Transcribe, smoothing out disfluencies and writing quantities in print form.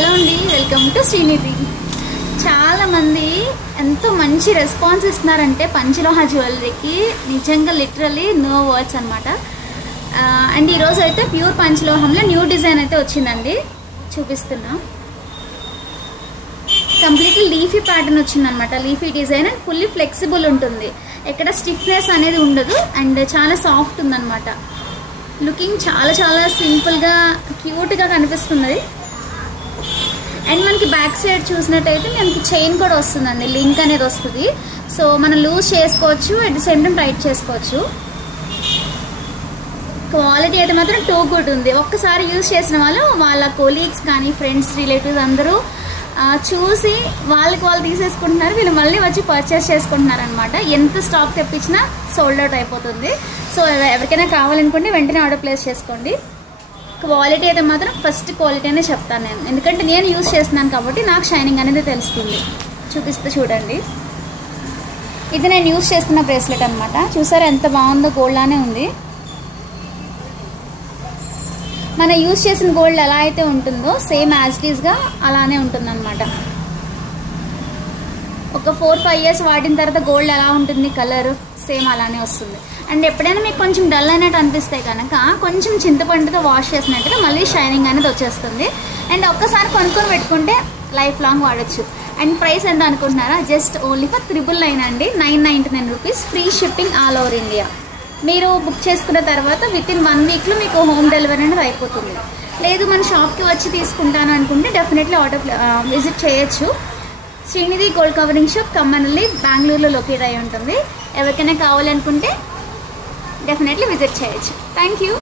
Hello అండి, welcome to Srinidhi. చాలామంది ఎంతో మంచి రెస్పాన్స్ ఇస్తున్నారంటే పంచలోహ జ్యువెలరీకి నిజంగా లిటరలీ నో వర్డ్స్ అనమాట. అండ్ ఈరోజు అయితే ప్యూర్ పంచలోహంలో న్యూ డిజైన్ అయితే వచ్చిందండి, చూపిస్తున్నా. కంప్లీట్లీ లీఫీ ప్యాటర్న్ వచ్చిందనమాట. Leafy design and fully flexible ఉంటుంది, ఎక్కడ స్టిఫ్నెస్ అనేది ఉండదు అండ్ చాలా సాఫ్ట్ ఉందన్నమాట. లుకింగ్ చాలా చాలా సింపుల్గా క్యూట్గా కనిపిస్తుంది. అండ్ మనకి బ్యాక్ సైడ్ చూసినట్టయితే మనకి చైన్ కూడా వస్తుందండి, లింక్ అనేది వస్తుంది. సో మనం లూజ్ చేసుకోవచ్చు, at the same time tight చేసుకోవచ్చు. క్వాలిటీ అయితే మాత్రం టూ గుడ్ ఉంది. ఒక్కసారి యూజ్ చేసిన వాళ్ళు వాళ్ళ కొలీగ్స్ కానీ ఫ్రెండ్స్ రిలేటివ్స్ అందరూ చూసి వాళ్ళకి వాళ్ళు తీసేసుకుంటున్నారు, వీళ్ళు మళ్ళీ వచ్చి పర్చేస్ చేసుకుంటున్నారు అనమాట. ఎంత స్టాక్ తెప్పించినా సోల్డ్ అవుట్ అయిపోతుంది. సో ఎవరికైనా కావాలనుకుంటే వెంటనే ఆర్డర్ ప్లేస్ చేసుకోండి. క్వాలిటీ అయితే మాత్రం ఫస్ట్ క్వాలిటీ అనే చెప్తాను నేను, ఎందుకంటే నేను యూజ్ చేస్తున్నాను కాబట్టి నాకు షైనింగ్ అనేది తెలుస్తుంది. చూపిస్తే చూడండి, ఇది నేను యూజ్ చేస్తున్న బ్రేస్లెట్ అనమాట. చూసారా ఎంత బాగుందో, గోల్డ్ లానే ఉంది. మనం యూజ్ చేసిన గోల్డ్ ఎలా అయితే ఉంటుందో సేమ్ యాజ్ ఇట్ ఈస్గా అలానే ఉంటుందన్నమాట. ఒక 4-5 ఇయర్స్ వాడిన తర్వాత గోల్డ్ ఎలా ఉంటుంది కలర్, సేమ్ అలానే వస్తుంది. అండ్ ఎప్పుడైనా మీకు కొంచెం డల్ అయినట్టు అనిపిస్తే కనుక కొంచెం చింతపండుతో వాష్ చేసినట్టుగా మళ్ళీ షైనింగ్ అనేది వచ్చేస్తుంది. అండ్ ఒక్కసారి కొనుక్కొని పెట్టుకుంటే లైఫ్ లాంగ్ వాడచ్చు. అండ్ ప్రైస్ ఎంత అనుకుంటున్నారా? జస్ట్ ఓన్లీ ఫర్ 999 అండి, 999 rupees. Free shipping all over India. మీరు బుక్ చేసుకున్న తర్వాత వితిన్ 1 వీక్లో మీకు హోమ్ డెలివరీ అనేది అయిపోతుంది. లేదు మన షాప్కి వచ్చి తీసుకుంటాను అనుకుంటే డెఫినెట్లీ ఆర్డర్ విజిట్ చేయొచ్చు. శ్రీనిధి గోల్డ్ కవరింగ్ షాప్ కమ్మనల్లి, బెంగళూరులో లొకేట్ అయి ఉంటుంది. ఎవరికైనా కావాలనుకుంటే డెఫినెట్లీ విజిట్ చేయొచ్చు. Thank you.